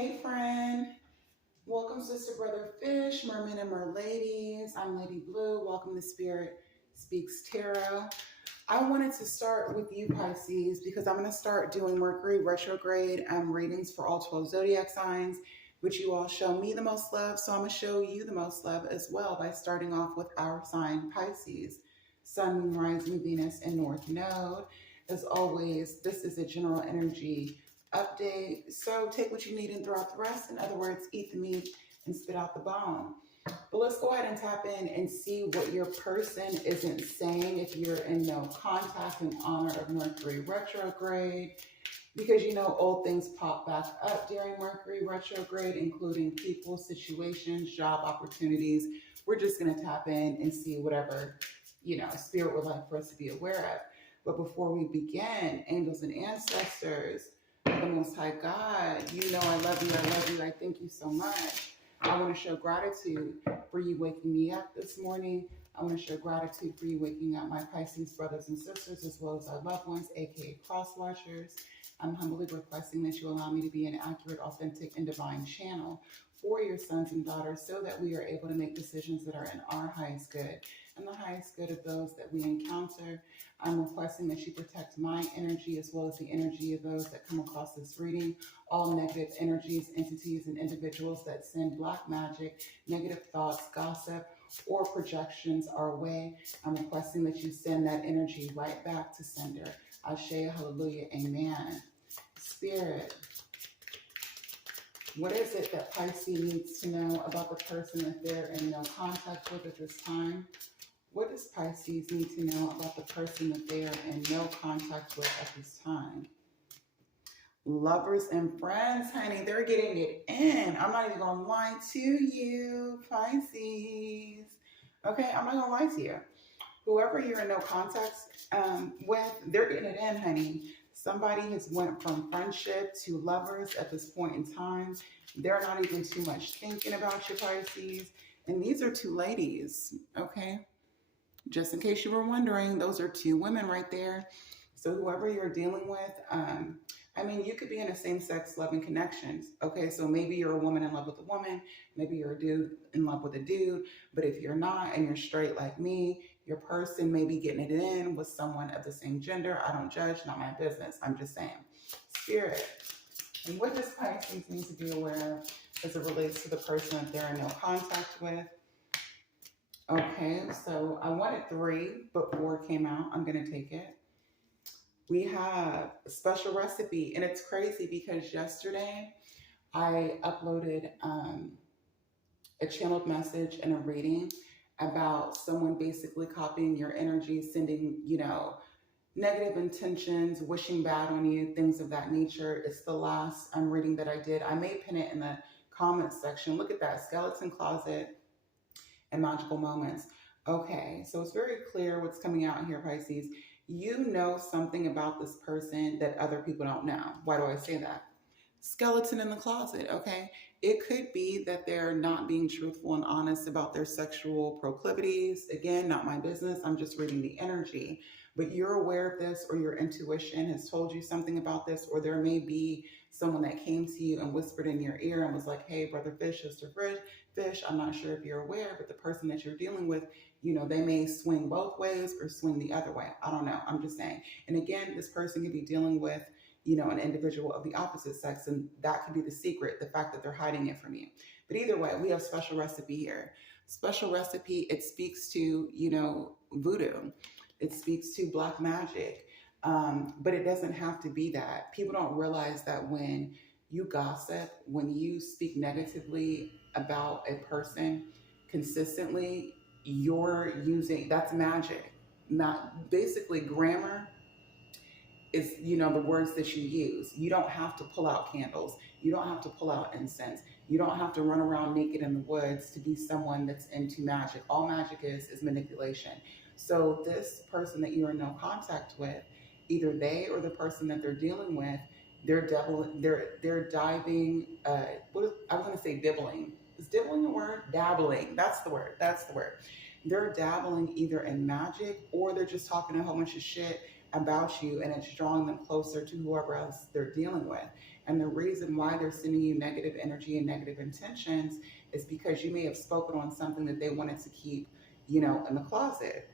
Hey friend, welcome sister, brother, fish, merman and merladies. I'm Lady Blue. Welcome to Spirit Speaks Tarot. I wanted to start with you Pisces because I'm going to start doing Mercury retrograde readings for all 12 zodiac signs, which you all show me the most love. So I'm going to show you the most love as well by starting off with our sign Pisces, Sun, Moon, Rising, Venus, and North Node. As always, this is a general energy update. So take what you need and throw out the rest. In other words, eat the meat and spit out the bone. But let's go ahead and tap in and see what your person isn't saying if you're in no contact in honor of Mercury retrograde. Because you know old things pop back up during Mercury retrograde, including people, situations, job opportunities. We're just going to tap in and see whatever, Spirit would like for us to be aware of. But before we begin, angels and ancestors, the Most High God, you know I love you, I thank you so much. I want to show gratitude for you waking me up this morning. I want to show gratitude for you waking up my Pisces brothers and sisters, as well as our loved ones, aka cross watchers. I'm humbly requesting that you allow me to be an accurate, authentic, and divine channel for your sons and daughters so that we are able to make decisions that are in our highest good and the highest good of those that we encounter. I'm requesting that you protect my energy as well as the energy of those that come across this reading. All negative energies, entities, and individuals that send black magic, negative thoughts, gossip, or projections our way. I'm requesting that you send that energy right back to sender. Ashe, hallelujah, amen. Spirit, what is it that Pisces needs to know about the person that they're in no contact with at this time? What does Pisces need to know about the person that they are in no contact with at this time? Lovers and friends, honey, they're getting it in. I'm not even going to lie to you, Pisces. Okay, I'm not going to lie to you. Whoever you're in no contact with, they're getting it in, honey. Somebody has went from friendship to lovers at this point in time. They're not even too much thinking about you, Pisces. And these are two ladies, okay? Just in case you were wondering, those are two women right there. So whoever you're dealing with, you could be in a same-sex loving connections. Okay, so maybe you're a woman in love with a woman. Maybe you're a dude in love with a dude. But if you're not and you're straight like me, your person may be getting it in with someone of the same gender. I don't judge, not my business. I'm just saying. Spirit. And what does Pisces need to be aware of as it relates to the person that they're in no contact with? Okay, so I wanted 3, but 4 came out. I'm going to take it. We have a special recipe, and it's crazy because yesterday I uploaded a channeled message and a reading about someone basically copying your energy, sending, negative intentions, wishing bad on you, things of that nature. It's the last reading that I did. I may pin it in the comments section. Look at that, skeleton closet and magical moments. Okay, so it's very clear what's coming out here, Pisces. You know something about this person that other people don't know. Why do I say that? Skeleton in the closet, okay? It could be that they're not being truthful and honest about their sexual proclivities. Again, not my business. I'm just reading the energy. But you're aware of this, or your intuition has told you something about this, or there may be someone that came to you and whispered in your ear and was like, hey, brother fish, sister fish, I'm not sure if you're aware, but the person that you're dealing with, they may swing both ways or swing the other way. I don't know. I'm just saying. And again, this person could be dealing with, an individual of the opposite sex, and that could be the secret, the fact that they're hiding it from you. But either way, we have special recipe here. Special recipe, it speaks to, voodoo. It speaks to black magic. But it doesn't have to be that. People don't realize that when you gossip, when you speak negatively about a person consistently, you're using, that's magic. Not basically grammar is, the words that you use. You don't have to pull out candles. You don't have to pull out incense. You don't have to run around naked in the woods to be someone that's into magic. All magic is manipulation. So this person that you're in no contact with, either they or the person that they're dealing with, they're diving, I was going to say dibbling. Is dibbling a word? Dabbling. That's the word. They're dabbling either in magic, or they're just talking a whole bunch of shit about you, and it's drawing them closer to whoever else they're dealing with. And the reason why they're sending you negative energy and negative intentions is because you may have spoken on something that they wanted to keep, in the closet.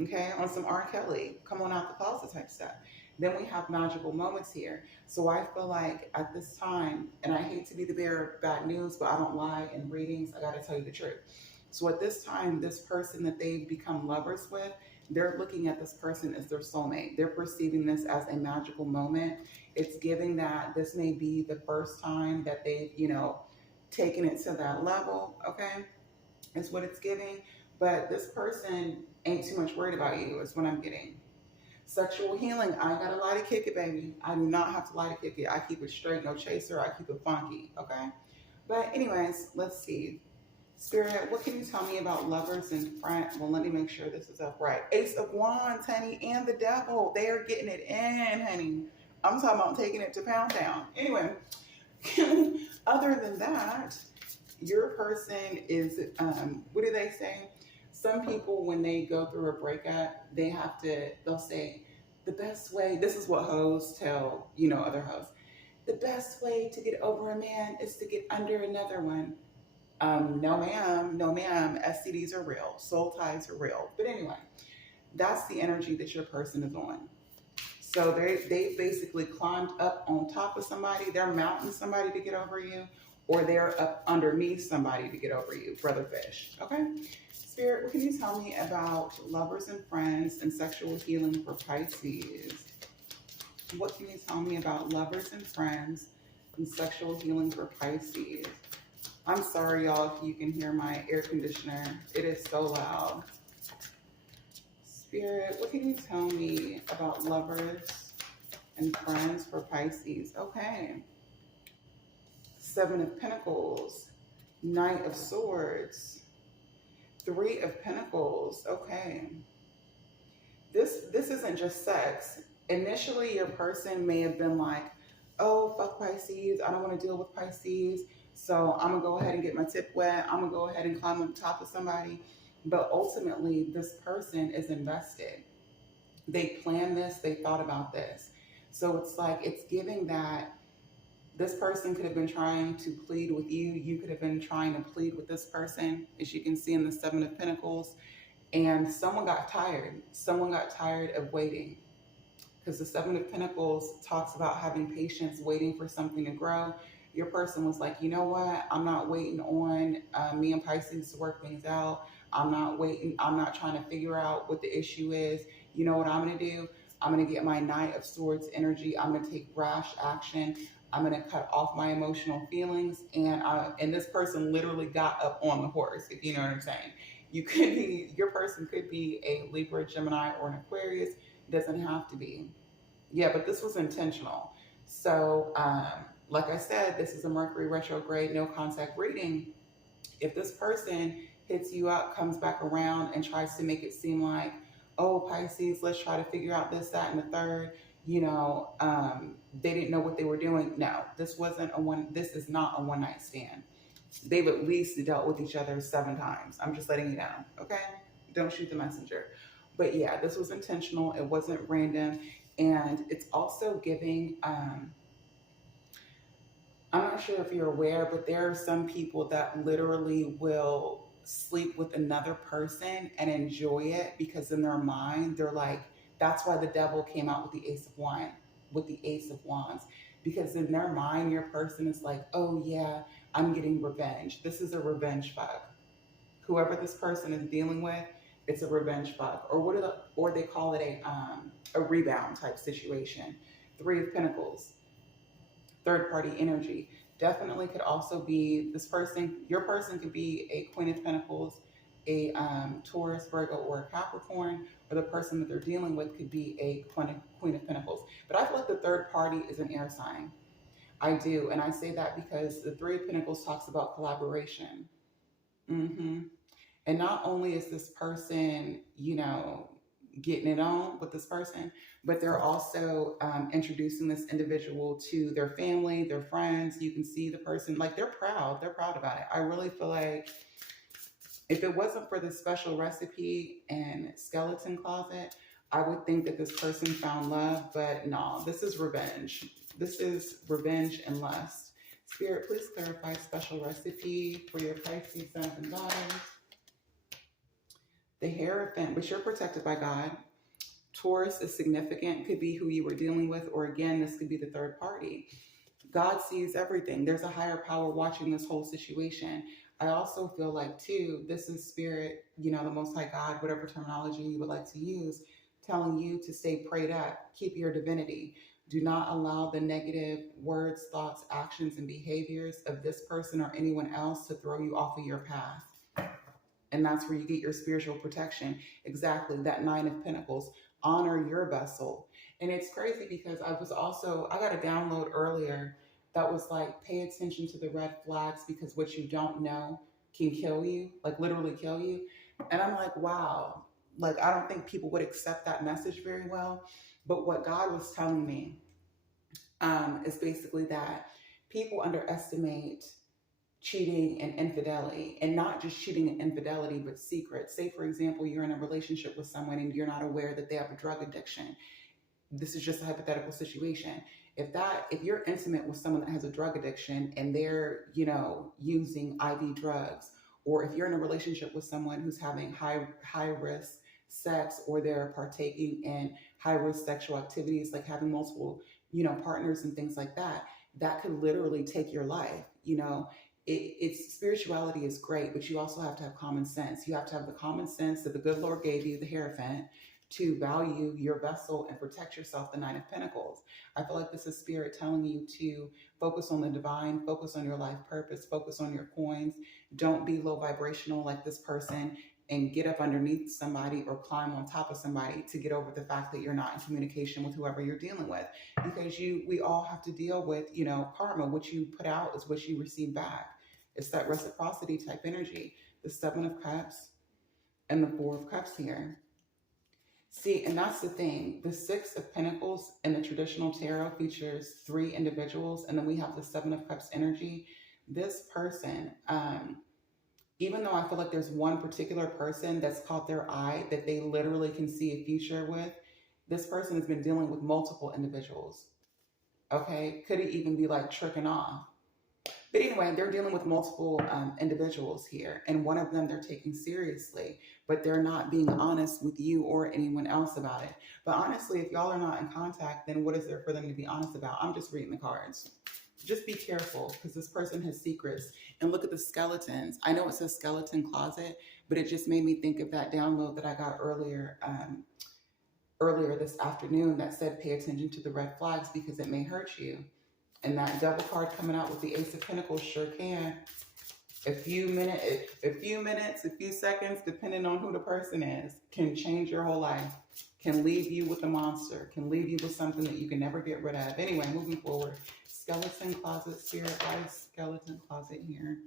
Okay, on some R. Kelly, come on out the closet type stuff. Then we have magical moments here. So I feel like at this time, and I hate to be the bearer of bad news, but I don't lie in readings. I got to tell you the truth. So at this time, this person that they've become lovers with, they're looking at this person as their soulmate. They're perceiving this as a magical moment. It's giving that this may be the first time that they've, taken it to that level. Okay, is what it's giving. But this person ain't too much worried about you, is what I'm getting. Sexual healing, I ain't gotta lie to kick it, baby. I do not have to lie to kick it. I keep it straight, no chaser. I keep it funky, okay? But anyways, let's see. Spirit, what can you tell me about lovers and friends? Well, let me make sure this is upright. Ace of Wands, honey, and the Devil. They are getting it in, honey. I'm talking about taking it to Pound Town. Anyway, other than that, your person is, what do they say? Some people, when they go through a breakup, they'll say, the best way, this is what hoes tell, other hoes. The best way to get over a man is to get under another one. No ma'am, no ma'am, STDs are real, soul ties are real. But anyway, that's the energy that your person is on. So they basically climbed up on top of somebody, they're mounting somebody to get over you, or they're up underneath somebody to get over you, brother fish, okay? Spirit, what can you tell me about lovers and friends and sexual healing for Pisces? What can you tell me about lovers and friends and sexual healing for Pisces? I'm sorry, y'all, if you can hear my air conditioner. It is so loud. Spirit, what can you tell me about lovers and friends for Pisces? Okay. Seven of Pentacles, Knight of Swords, Three of Pentacles. Okay. This isn't just sex. Initially, your person may have been like, oh, fuck Pisces. I don't want to deal with Pisces. So I'm going to go ahead and get my tip wet. I'm going to go ahead and climb on top of somebody. But ultimately, this person is invested. They planned this. They thought about this. So it's like, it's giving that this person could have been trying to plead with you. You could have been trying to plead with this person, as you can see in the Seven of Pentacles. And someone got tired. Someone got tired of waiting. Because the Seven of Pentacles talks about having patience, waiting for something to grow. Your person was like, you know what? I'm not waiting on me and Pisces to work things out. I'm not waiting. I'm not trying to figure out what the issue is. You know what I'm going to do? I'm going to get my Knight of Swords energy. I'm going to take rash action. I'm going to cut off my emotional feelings. And this person literally got up on the horse, if you know what I'm saying. Your person could be a Libra, Gemini, or an Aquarius. It doesn't have to be. Yeah, but this was intentional. So, like I said, this is a Mercury retrograde, no contact reading. If this person hits you up, comes back around and tries to make it seem like, oh, Pisces, let's try to figure out this, that, and the third, they didn't know what they were doing. No, this is not a one night stand. They've at least dealt with each other 7 times. I'm just letting you know, okay? Don't shoot the messenger. But yeah, this was intentional. It wasn't random. And it's also giving, I'm not sure if you're aware, but there are some people that literally will sleep with another person and enjoy it because in their mind, they're like, that's why the devil came out with the Ace of Wands. Because in their mind, your person is like, oh yeah, I'm getting revenge. This is a revenge fuck. Whoever this person is dealing with, it's a revenge fuck. Or they call it a rebound type situation. Three of Pentacles. Third party energy. Definitely could also be this person. Your person could be a Queen of Pentacles, a Taurus, Virgo, or a Capricorn, or the person that they're dealing with could be a Queen of Pentacles. But I feel like the third party is an air sign. I do, and I say that because the Three of Pentacles talks about collaboration. And not only is this person, getting it on with this person, but they're also introducing this individual to their family, their friends. You can see the person, like they're proud about it. I really feel like if it wasn't for the special recipe and skeleton closet, I would think that this person found love, but no, this is revenge. This is revenge and lust. Spirit, please clarify special recipe for your Pisces sons and daughters. The Hierophant, but you're protected by God. Taurus is significant, could be who you were dealing with, or again, this could be the third party. God sees everything. There's a higher power watching this whole situation. I also feel like, too, this is spirit, the Most High God, whatever terminology you would like to use, telling you to stay prayed up, keep your divinity. Do not allow the negative words, thoughts, actions, and behaviors of this person or anyone else to throw you off of your path. And that's where you get your spiritual protection. Exactly, that Nine of Pentacles. Honor your vessel. And it's crazy because I got a download earlier that was like, pay attention to the red flags because what you don't know can kill you, like literally kill you. And I'm like, wow, like I don't think people would accept that message very well. But what God was telling me is basically that people underestimate cheating and infidelity, and not just cheating and infidelity, but secrets. Say, for example, you're in a relationship with someone and you're not aware that they have a drug addiction. This is just a hypothetical situation. If you're intimate with someone that has a drug addiction and they're, using IV drugs, or if you're in a relationship with someone who's having high risk sex, or they're partaking in high risk sexual activities, like having multiple, partners and things like that, that could literally take your life, It's spirituality is great, but you also have to have common sense. You have to have the common sense that the good Lord gave you, the Hierophant, to value your vessel and protect yourself, the Nine of Pentacles. I feel like this is spirit telling you to focus on the divine, focus on your life purpose, focus on your coins. Don't be low vibrational like this person and get up underneath somebody or climb on top of somebody to get over the fact that you're not in communication with whoever you're dealing with. Because we all have to deal with, karma. What you put out is what you receive back. It's that reciprocity type energy. The Seven of Cups and the Four of Cups here. See, and that's the thing. The Six of Pentacles in the traditional tarot features 3 individuals, and then we have the Seven of Cups energy. This person, even though I feel like there's one particular person that's caught their eye that they literally can see a future with, this person has been dealing with multiple individuals. Okay? Could it even be like tricking off? But anyway, they're dealing with multiple individuals here, and one of them they're taking seriously, but they're not being honest with you or anyone else about it. But honestly, if y'all are not in contact, then what is there for them to be honest about? I'm just reading the cards. Just be careful, because this person has secrets. And look at the skeletons. I know it says skeleton closet, but it just made me think of that download that I got earlier this afternoon that said, pay attention to the red flags because it may hurt you. And that Devil card coming out with the Ace of Pentacles sure can. A few minutes, a few seconds, depending on who the person is, can change your whole life. Can leave you with a monster. Can leave you with something that you can never get rid of. Anyway, moving forward. Skeleton closet, spirit, why is skeleton closet here?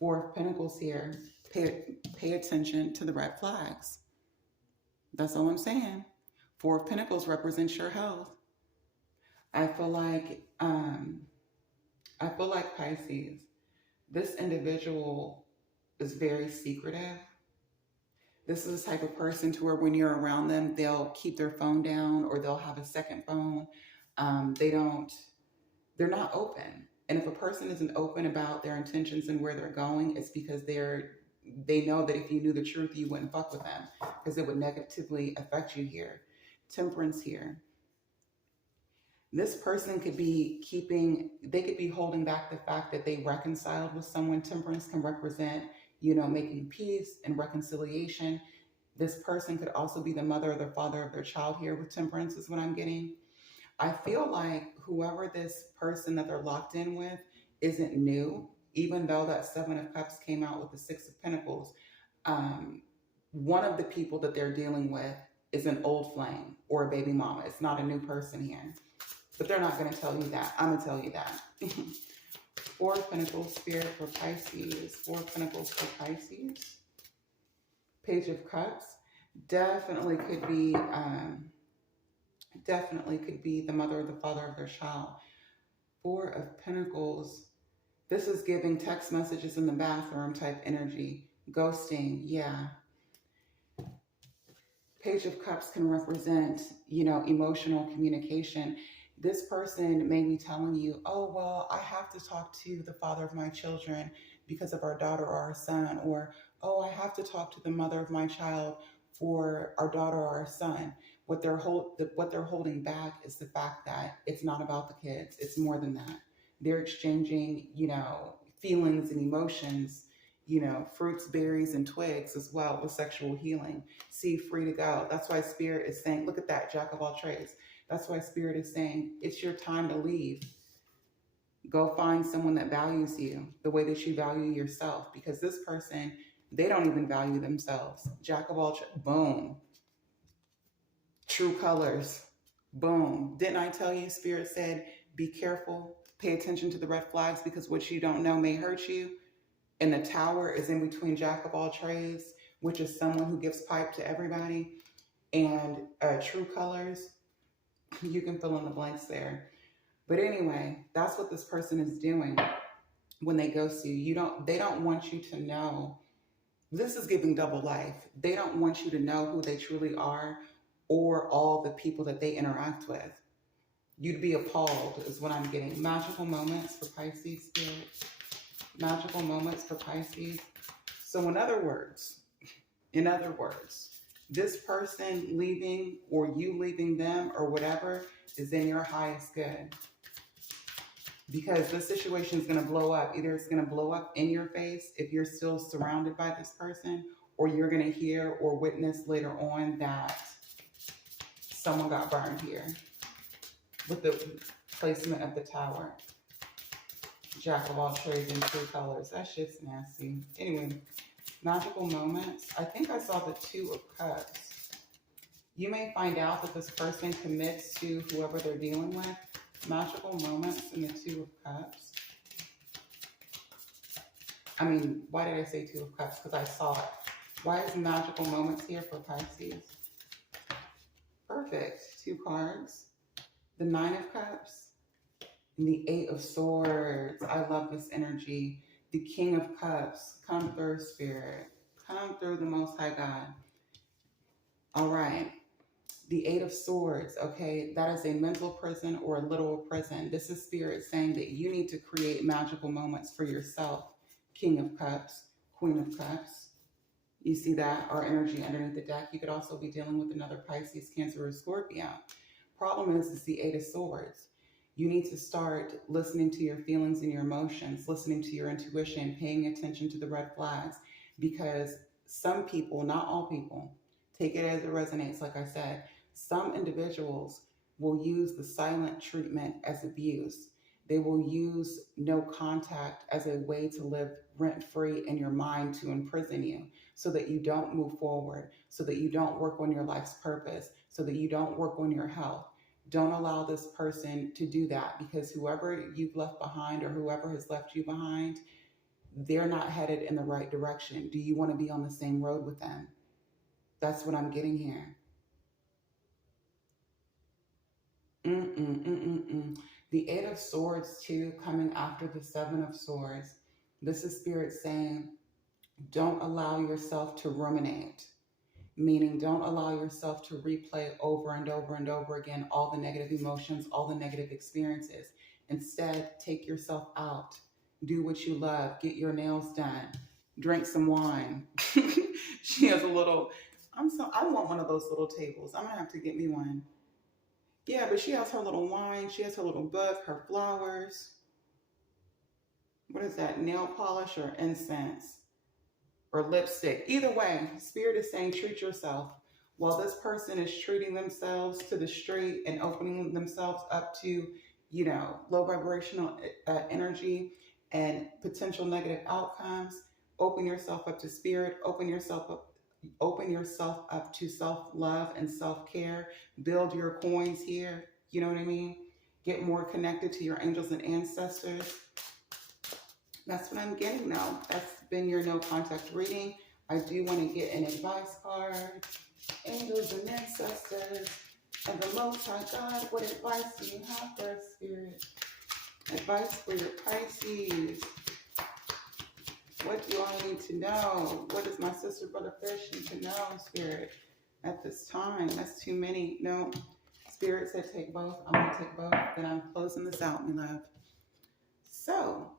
Four of Pentacles here. Pay attention to the red flags. That's all I'm saying. Four of Pentacles represents your health. I feel like Pisces, this individual is very secretive. This is the type of person to where when you're around them, they'll keep their phone down or they'll have a second phone. They're not open. And if a person isn't open about their intentions and where they're going, it's because they know that if you knew the truth, you wouldn't fuck with them because it would negatively affect you here. Temperance here. This person could be holding back the fact that they reconciled with someone. Temperance can represent, making peace and reconciliation. This person could also be the mother or the father of their child here with Temperance is what I'm getting. I feel like whoever this person that they're locked in with isn't new, even though that Seven of Cups came out with the Six of Pentacles. One of the people that they're dealing with is an old flame or a baby mama. It's not a new person here. But they're not going to tell you that. I'm going to tell you that. Four of Pentacles, Spirit for Pisces. Four of Pentacles for Pisces. Page of Cups. Definitely could be the mother or the father of their child. Four of Pentacles. This is giving text messages in the bathroom type energy. Ghosting, yeah. Page of Cups can represent, emotional communication. This person may be telling you, oh, well, I have to talk to the father of my children because of our daughter or our son, or, oh, I have to talk to the mother of my child for our daughter or our son. What they're holding back is the fact that it's not about the kids. It's more than that. They're exchanging, feelings and emotions, fruits, berries, and twigs as well with sexual healing. See, free to go. That's why Spirit is saying, look at that, jack of all trades. That's why Spirit is saying, it's your time to leave. Go find someone that values you the way that you value yourself, because this person, they don't even value themselves. Jack of all trades, boom. True colors, boom. Didn't I tell you, Spirit said, be careful, pay attention to the red flags, because what you don't know may hurt you. And the Tower is in between Jack of all trades, which is someone who gives pipe to everybody, and true colors. You can fill in the blanks there. But anyway, that's what this person is doing when they ghost you. They don't want you to know. This is giving double life. They don't want you to know who they truly are or all the people that they interact with. You'd be appalled is what I'm getting. Magical moments for Pisces, Spirit. Magical moments for Pisces. So in other words, this person leaving or you leaving them or whatever is in your highest good. Because this situation is going to blow up. Either it's going to blow up in your face if you're still surrounded by this person, or you're going to hear or witness later on that someone got burned here with the placement of the Tower. Jack of all trades and true colors. That shit's nasty. Anyway, magical moments. I think I saw the Two of Cups. You may find out that this person commits to whoever they're dealing with. Magical moments in the Two of Cups. I mean, why did I say Two of Cups? Because I saw it. Why is magical moments here for Pisces? Perfect. 2 cards. The Nine of Cups and the Eight of Swords. I love this energy. The King of Cups. Come through, Spirit. Come through, the Most High God. All right. The Eight of Swords, okay, that is a mental prison or a literal prison. This is Spirit saying that you need to create magical moments for yourself. King of Cups, Queen of Cups. You see that? Our energy underneath the deck. You could also be dealing with another Pisces, Cancer, or Scorpio. Problem is the Eight of Swords. You need to start listening to your feelings and your emotions, listening to your intuition, paying attention to the red flags, because some people, not all people, take it as it resonates, like I said. Some individuals will use the silent treatment as abuse. They will use no contact as a way to live rent-free in your mind to imprison you so that you don't move forward, so that you don't work on your life's purpose, so that you don't work on your health. Don't allow this person to do that, because whoever you've left behind or whoever has left you behind, they're not headed in the right direction. Do you want to be on the same road with them? That's what I'm getting here. The Eight of Swords, too, coming after the Seven of Swords. This is Spirit saying, don't allow yourself to ruminate. Meaning, don't allow yourself to replay over and over and over again all the negative emotions, all the negative experiences. Instead, take yourself out. Do what you love. Get your nails done. Drink some wine. She has a little... I want one of those little tables. I'm gonna have to get me one. Yeah, but she has her little wine. She has her little book, her flowers. What is that? Nail polish or incense or lipstick? Either way, Spirit is saying treat yourself. While this person is treating themselves to the street and opening themselves up to, low vibrational energy and potential negative outcomes, open yourself up to Spirit. Open yourself up to self-love and self-care. Build your coins here. You know what I mean? Get more connected to your angels and ancestors. That's what I'm getting now. That's been your no contact reading. I do want to get an advice card. Angels and ancestors and the Most High God, what advice do you have for us, Spirit? Advice for your Pisces. What do I need to know? What does my sister, brother, fish need to know, Spirit, at this time? That's too many. No. Spirit said take both. I'm going to take both. Then I'm closing this out, my love. So,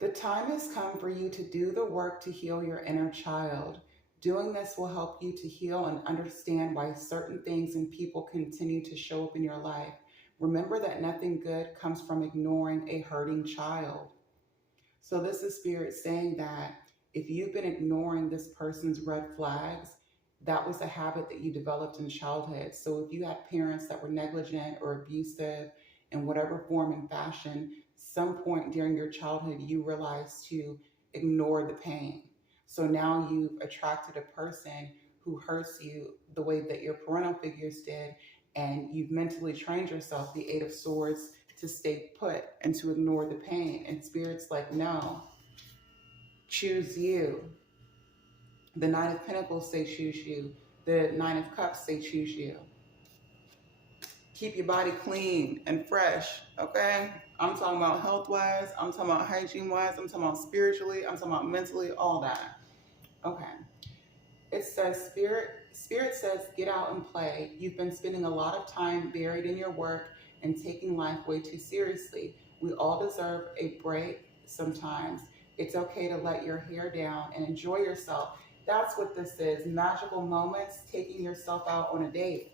the time has come for you to do the work to heal your inner child. Doing this will help you to heal and understand why certain things and people continue to show up in your life. Remember that nothing good comes from ignoring a hurting child. So this is Spirit saying that if you've been ignoring this person's red flags, that was a habit that you developed in childhood. So if you had parents that were negligent or abusive in whatever form and fashion, some point during your childhood, you realized to ignore the pain. So now you've attracted a person who hurts you the way that your parental figures did, and you've mentally trained yourself, the Eight of Swords, to stay put and to ignore the pain. And Spirit's like, no, choose you. The Nine of Pentacles say choose you. The Nine of Cups say choose you. Keep your body clean and fresh, okay? I'm talking about health-wise. I'm talking about hygiene-wise. I'm talking about spiritually. I'm talking about mentally, all that. Okay. It says, Spirit says, get out and play. You've been spending a lot of time buried in your work and taking life way too seriously. We all deserve a break sometimes. It's okay to let your hair down and enjoy yourself. That's what this is. Magical moments, taking yourself out on a date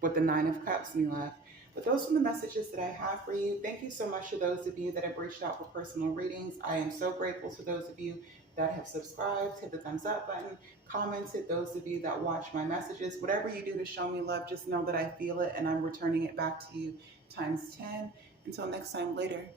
with the Nine of Cups in your life. But those are the messages that I have for you. Thank you so much to those of you that have reached out for personal readings. I am so grateful to those of you that have subscribed, hit the thumbs up button, commented, those of you that watch my messages. Whatever you do to show me love, just know that I feel it and I'm returning it back to you times 10. Until next time, later.